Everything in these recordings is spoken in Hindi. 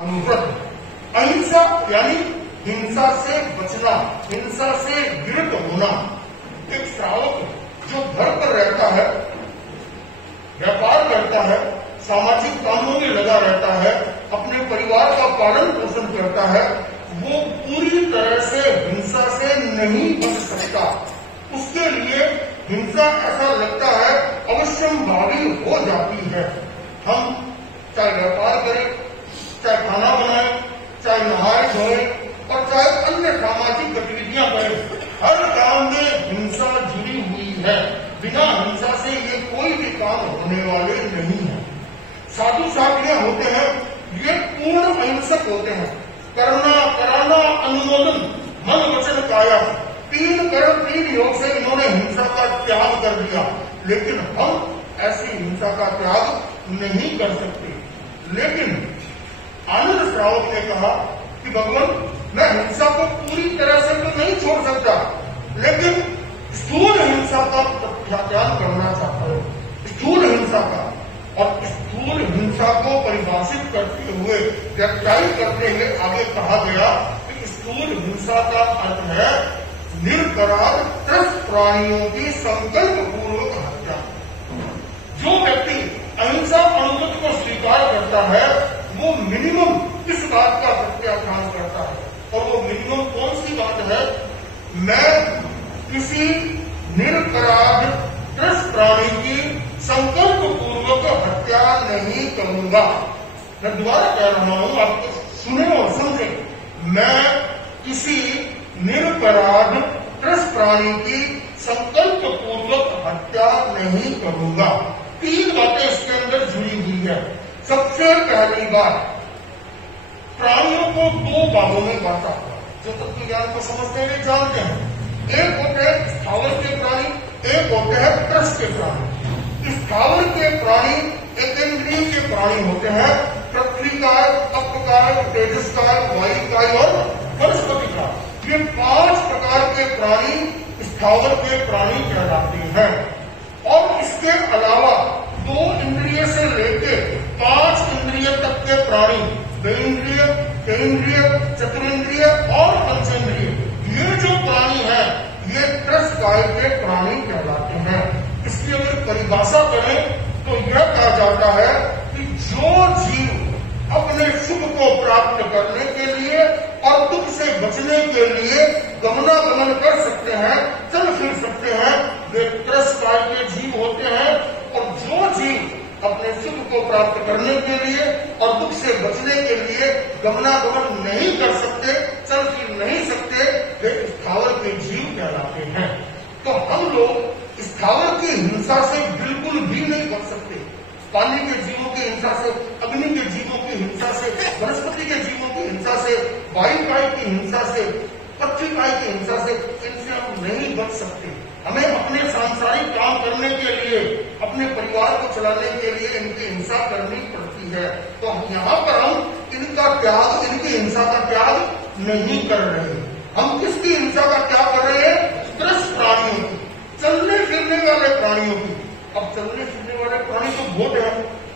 अनुव्रत। अहिंसा यानी हिंसा से बचना, हिंसा से विरत होना। एक श्रावक जो घर पर रहता है, व्यापार करता है, सामाजिक कामों में लगा रहता है, अपने परिवार का पालन पोषण करता है, वो पूरी तरह से हिंसा से नहीं बच सकता। उसके लिए हिंसा ऐसा लगता है अवश्यंभावी हो जाती है। हम चाहे व्यापार करें, चाहे खाना बनाएं, चाहे नहाए धोएं और चाहे अन्य सामाजिक गतिविधियां करें, हर काम में हिंसा जुड़ी हुई है। बिना हिंसा से ये कोई भी काम होने वाले नहीं है। साधु साधियां होते हैं, ये पूर्ण अहिंसक होते हैं। करना, कराना, अनुमोदन, मन वचन काया, 3 कर्म 3 योग से इन्होंने हिंसा का त्याग कर दिया। लेकिन हम ऐसी हिंसा का त्याग नहीं कर सकते। लेकिन आनंद श्रावक ने कहा कि भगवान, मैं हिंसा को पूरी तरह से तो नहीं छोड़ सकता, लेकिन स्थूल हिंसा का त्याग करना चाहता हूं, स्थूल हिंसा का। और स्थूल हिंसा को परिभाषित करते हुए, व्याख्यायित करते हुए आगे कहा गया कि स्थूल हिंसा का अर्थ है निरपराध त्रस्त प्राणियों की संकल्प पूर्वक हत्या। जो व्यक्ति अहिंसा अनुमति को स्वीकार करता है, वो मिनिमम इस बात का प्रत्याख्यान करता है। और वो मिनिमम कौन सी बात है? मैं किसी निरपराध त्रस्त प्राणी की संकल्प पूर्वक हत्या नहीं करूंगा। मैं दोबारा कह रहा हूं, आप सुने और समझे। मैं किसी निरपराध त्रस्त प्राणी की संकल्प पूर्वक हत्या नहीं करूंगा। 3 बातें इसके अंदर जुड़ी हुई है। सबसे पहली बात, प्राणियों को 2 भागों में बांटा हुआ। जो तत्व ज्ञान को समझते हैं जानते हैं, एक होते हैं स्थावर के प्राणी, एक होते हैं त्रस्त के प्राणी। स्थावर के प्राणी एकेंद्रिय के प्राणी होते हैं, पृथ्वी काय, अप काय, तेजस काय, वायु काय और वनस्पति काय। ये 5 प्रकार के प्राणी स्थावर के प्राणी कहलाते हैं। और इसके अलावा 2 इंद्रिय से लेके 5 इंद्रिय तक के प्राणी, द्विंद्रिय, तेन्द्रिय, चतुरिंद्रिय और पंचेंद्रिय, ये जो प्राणी है, ये त्रस्त काय के प्राणी कहलाते हैं। इसकी अगर परिभाषा करें तो यह कहा जाता है कि जो जीव अपने सुख को प्राप्त करने के लिए और दुख से बचने के लिए गमनागमन कर सकते हैं, चल फिर सकते हैं, वे त्रस्त काय के जीव होते हैं। और जो जीव अपने सुख को प्राप्त करने के लिए और दुख से बचने के लिए गमनागमन नहीं कर सकते, चल फिर नहीं सकते, वे स्थावर के जीव कहलाते हैं। तो हम लोग स्थावर की हिंसा से बिल्कुल भी नहीं बच सकते। पानी के जीवों की हिंसा से, अग्नि के जीवों की हिंसा से, वनस्पति के जीवों की हिंसा से, वायु काय की हिंसा से, पृथ्वी काय की हिंसा से, इनसे हम नहीं बच सकते। हमें अपने सांसारिक काम करने के लिए, अपने परिवार को चलाने के लिए इनकी हिंसा करनी पड़ती है। तो यहाँ पर हम इनका त्याग, इनकी हिंसा का त्याग नहीं कर रहे। हम किसकी हिंसा का त्याग कर रहे हैं? त्रस्त प्राणियों की, चलने फिरने वाले प्राणियों की। अब चलने फिरने वाले प्राणी तो बहुत है,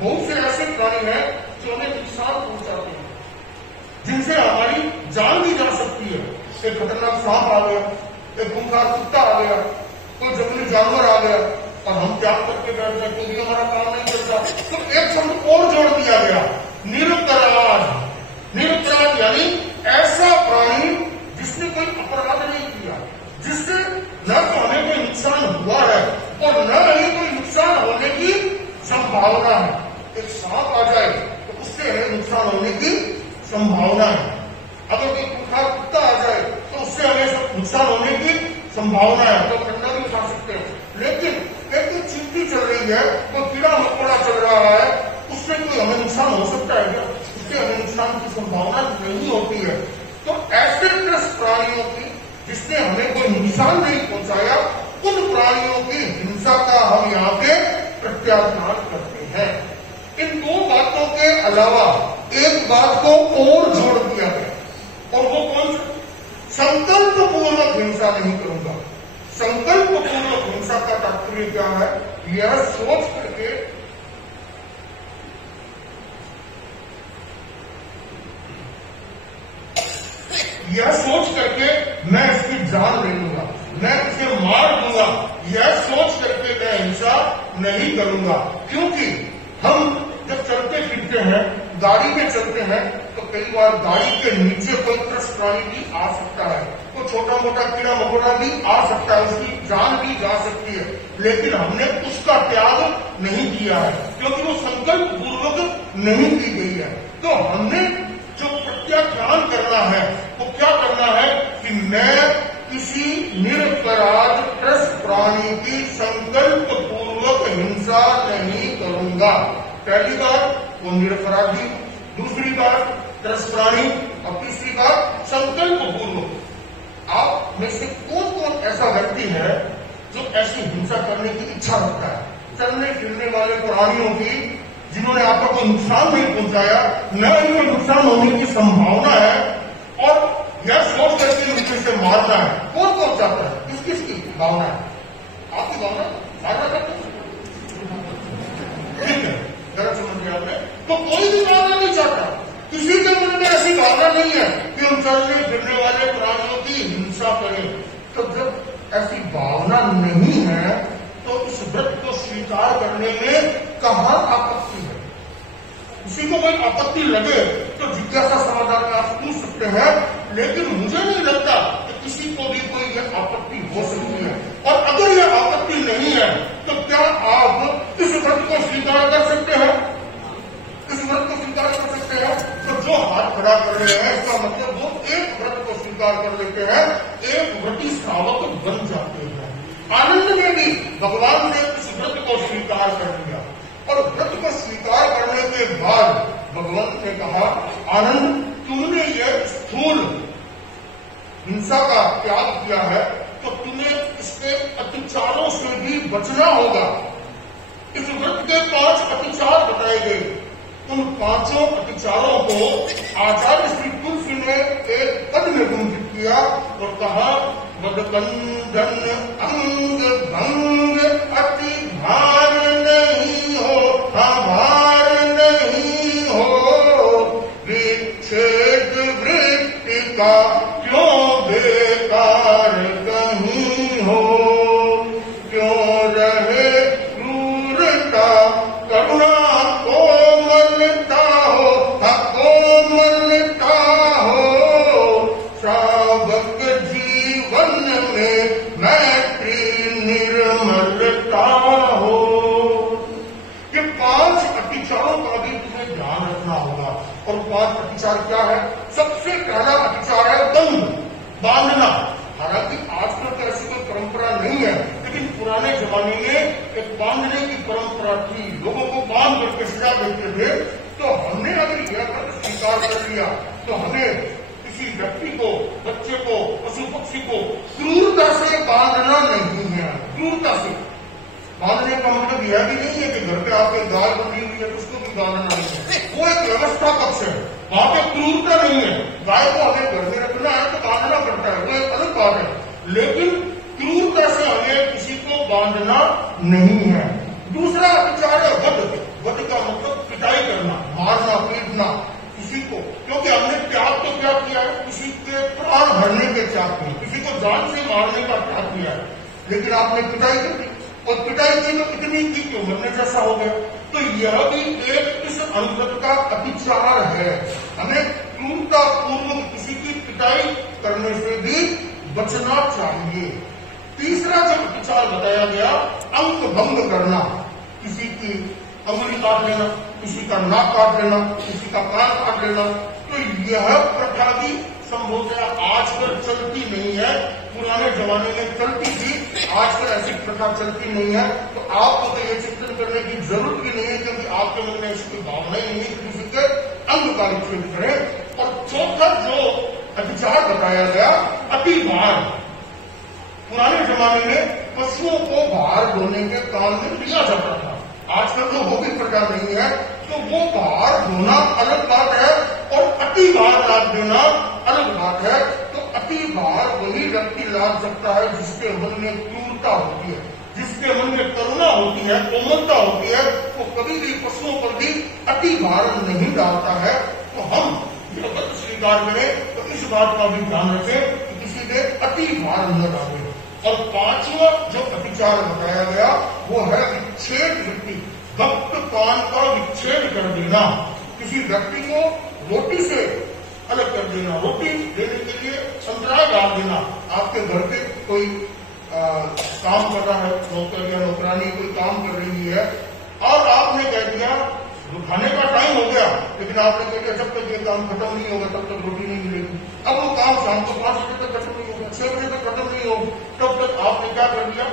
बहुत से ऐसे प्राणी हैं जो हमें नुकसान पहुंचाते हैं, जिनसे हमारी जान भी जा सकती है। एक खतरनाक सांप आ गया, एक खूंखार कुत्ता आ गया, कोई जंगली जानवर आ गया और हम त्याग करके बैठ जाए क्योंकि हमारा काम नहीं करता। तो एक शब्द और जोड़ दिया गया, निरपराध। निरपराध यानी ऐसा प्राणी जिसने कोई अपराध नहीं किया, जिससे न तो हमें कोई नुकसान हुआ है और न ही कोई नुकसान होने की संभावना है। एक सांप आ जाए तो उससे हमें नुकसान होने की संभावना है। अगर कोई खूंखार कुत्ता आ जाए तो उससे हमें नुकसान होने की संभावना है, तो ठंडा भी उठा सकते हैं। लेकिन एक चींटी चल रही है, कोई कीड़ा मकोड़ा चल रहा है, उससे कोई हमें नुकसान हो सकता है क्या? उससे हमें नुकसान की संभावना नहीं होती है। तो ऐसे त्रस्त प्राणियों की जिसने हमें कोई नुकसान नहीं पहुंचाया, उन प्राणियों की हिंसा का हम यहाँ पे प्रत्याख्यान करते हैं। इन 2 बातों के अलावा एक बात को और जोड़ दिया गया, और वो कौन सा? संकल्प पूर्वक हिंसा नहीं करूंगा। संकल्प पूर्वक हिंसा का तात्पर्य क्या है? यह सोच करके यह सोच करके मैं इसकी जान ले लूंगा, मैं इसे मार दूंगा, यह सोच करके मैं हिंसा नहीं करूंगा। क्योंकि हम जब चलते फिरते हैं, गाड़ी में चलते हैं, तो कई बार गाड़ी के नीचे कोई त्रस्त प्राणी भी आ सकता है, तो छोटा मोटा कीड़ा मकोड़ा भी आ सकता है, उसकी जान भी जा सकती है, लेकिन हमने उसका त्याग नहीं किया है, क्योंकि वो संकल्प पूर्वक नहीं की गई है। तो हमने जो प्रत्याख्यान करना है वो क्या करना है कि मैं किसी निरपराध त्रस्त प्राणी की संकल्प पूर्वक हिंसा नहीं करूंगा। पहली बात वो निरपराधी, दूसरी बात त्रस्त प्राणी, और तीसरी बात संकल्प पूर्वक। आप में से कौन कौन ऐसा व्यक्ति है जो ऐसी हिंसा करने की इच्छा रखता है? चलने फिरने वाले प्राणियों की जिन्होंने आपको कोई नुकसान नहीं पहुंचाया, न इनको नुकसान होने की संभावना है, और यह सोच करके उनके से मारना है, कौन कौन चाहता है? किस किस की भावना है? आपकी भावना मारना चाहते हैं? ठीक है, गलत समझ गया आपने। तो कोई भी भावना नहीं चाहता, किसी के मन में ऐसी भावना नहीं है कि हम चलने फिरने वाले प्राणियों की हिंसा करें। तो जब ऐसी भावना नहीं है तो इस व्रत को स्वीकार करने में कहां आपत्ति है? किसी को कोई आपत्ति लगे तो जिज्ञासा समाधान में आप पूछ सकते हैं, लेकिन मुझे नहीं लगता कि किसी को भी कोई यह आपत्ति हो सकती है। और अगर यह आपत्ति नहीं है तो क्या आप इस व्रत को स्वीकार कर सकते हैं? इस व्रत को स्वीकार कर सकते हैं? तो जो हाथ खड़ा कर रहे हैं इसका मतलब वो एक व्रत को स्वीकार कर लेते हैं, एक व्रती श्रावक बन जाते हैं। आनंद ने भी भगवान ने इस व्रत को स्वीकार कर लिया, और व्रत को स्वीकार करने के बाद भगवंत ने कहा, आनंद तुमने यह स्थूल हिंसा का त्याग किया है, तो तुम्हें इसके अतिचारों से भी बचना होगा। इस व्रत के 5 अतिचार बताए गए। उन 5 अतिचारों को आचार्य श्री तुलसी ने एक पद में गुंजित किया और कहा, वदकंदन अंग भंग अति भार नहीं हो, भार नहीं हो, विच्छेद वृत्ति का क्यों बेकार कहीं हो, क्यों रहे क्रूरता करुणा कोमलता हो, कोमलता हो, श्रावक जीवन में मैत्री निर्मलता हो। ये 5 अतिचारों का भी तुम्हें ध्यान रखना होगा। और 5 अतिचार क्या है? सबसे पहला अतिचार है दंड, बांधना। हालांकि आजकल तो ऐसी कोई परंपरा नहीं है, लेकिन पुराने जमाने में एक बांधने की परंपरा थी, लोगों को बांध करके सजा देते थे। तो हमने अगर यह व्रत स्वीकार कर लिया तो हमें किसी व्यक्ति को, बच्चे को, पशु पक्षी को क्रूरता से बांधना नहीं है। क्रूरता से बांधने का मतलब यह भी नहीं है कि घर पे आपके गाय बंधी हुई है तो उसको भी बांधना नहीं है, वो एक व्यवस्था पक्ष है, वहां पे क्रूरता नहीं है। गाय को हमें घर में रखना है तो बांधना पड़ता है, वो एक अलग बात है, लेकिन क्रूरता से हमें किसी को बांधना नहीं है। दूसरा विचार है वध। वध का मतलब पिटाई करना, मारना, पीटना किसी को, क्योंकि हमने त्याग तो क्या किया है? किसी के प्राण हरने के त्याग किए, किसी को जान से मारने का त्याग किया है, लेकिन आपने पिटाई कर दी, और पिटाई की तो इतनी की कि मरने जैसा हो गया। तो यह भी एक इस अनुव्रत का अतिचार है। हमें क्रूरता पूर्वक किसी की पिटाई करने से भी बचना चाहिए। तीसरा जो अतिचार बताया गया, अंग भंग करना, किसी की अंगुली काट लेना, किसी का नाक काट लेना, किसी का कान काट लेना। तो यह प्रथा भी संभवतः आजकल चलती नहीं है, पुराने जमाने में चलती थी, आजकल ऐसी प्रथा चलती नहीं है। तो आपको तो ये चिंतन करने की जरूरत भी नहीं है, क्योंकि आपके मन में इसकी भावना ही नहीं है कि किसी के अंग का विच्छेद करें। और चौथा जो अतिचार बताया गया, अति भार। पुराने जमाने में पशुओं को भार ढोने के काम में लिया जाता था, आजकल तो वो भी प्रकार नहीं है। तो वो भार ढोना अलग बात है और अति भार लाद देना अलग बात है। तो अति भार वही व्यक्ति लाद सकता है जिसके मन में क्रूरता होती है, जिसके मन में करुणा होती है, कोमलता होती है। वो कभी भी पशुओं पर भी अति भार नहीं डालता है। तो हम स्वीकार करें तो इस बात का भी ध्यान रखें कि किसी ने अति भार न डाले। और पांचवा जो अतिचार बताया गया वो है विच्छेद वृत्ति, भक्त पान का विच्छेद कर देना, किसी व्यक्ति को रोटी से अलग कर देना, रोटी देने के लिए अंतराल डाल देना। आपके घर पे कोई काम कर रहा है, नौकर या नौकरानी कोई काम कर रही है और आपने कह दिया खाने का टाइम हो गया, लेकिन आपने कह दिया जब तक ये काम खत्म नहीं होगा तब तक रोटी नहीं मिलेगी। अब वो काम शाम को 5 बजे तक खत्म नहीं होगा, 6 बजे तक खत्म नहीं होगा, तब तक आपने क्या कर दिया,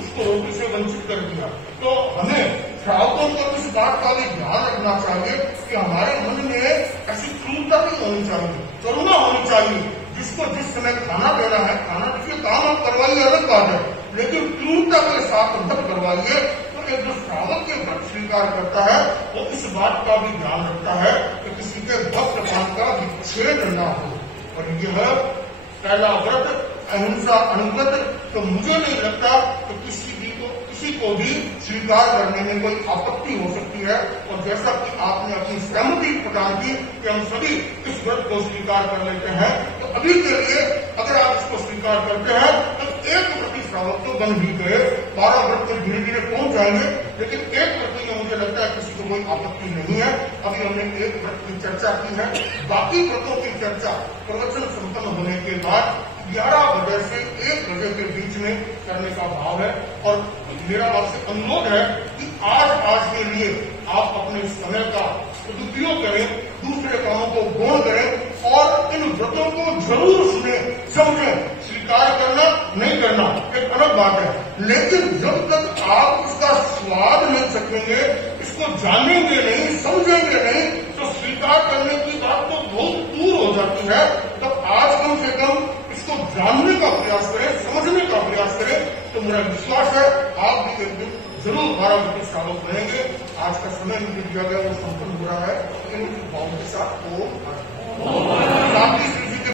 उसको रोटी से वंचित कर दिया। तो हमें श्रावकों को इस बात का भी ध्यान रखना चाहिए कि हमारे मन में ऐसी क्रूरता नहीं होनी चाहिए, करुणा होनी चाहिए। जिसको जिस समय खाना देना है, खाना देखिए काम आप करवाइए अलग बात है, लेकिन क्रूरता के साथ मत करवाइए। तो एक जो श्रावक के व्रत स्वीकार करता है वो इस बात का भी ध्यान रखता है कि किसी के भक्त पान का विच्छेद न हो। और यह पहला व्रत अहिंसा अनुव्रत, तो मुझे नहीं लगता कि किसी को भी स्वीकार करने में कोई आपत्ति हो सकती है। और जैसा कि आपने अपनी सहमति प्रदान की कि हम सभी इस व्रत को स्वीकार कर लेते हैं, तो अभी के लिए अगर आप इसको स्वीकार करते हैं तो एक व्रती श्रावक तो बन भी गए, 12 व्रत में धीरे धीरे पहुंच जाएंगे, लेकिन एक व्रत में मुझे लगता है किसी को कोई आपत्ति नहीं है। अभी हमने एक व्रत की चर्चा की है, बाकी व्रतों की चर्चा प्रवचन संपन्न होने के बाद 11 बजे से 1 बजे के बीच में करने का भाव है। और मेरा आपसे अनुरोध है कि आज के लिए आप अपने समय का सदुपयोग करें, दूसरे कामों को गौण करें और इन व्रतों को जरूर सुने, समझें। स्वीकार करना नहीं करना एक अलग बात है, लेकिन जब तक आप इसका स्वाद नहीं चखेंगे, इसको जानेंगे नहीं, समझेंगे नहीं, तो स्वीकार करने की बात तो बहुत दूर हो जाती है। तो आज कम से कम इसको जानने का प्रयास करें, समझने का प्रयास करें, तो मेरा विश्वास है आप भी एक दिन जरूर 12 व्रत श्रावक बनेंगे। आज का समय मुझे दिया गया वो संपन्न हो रहा है, इन भावों के साथ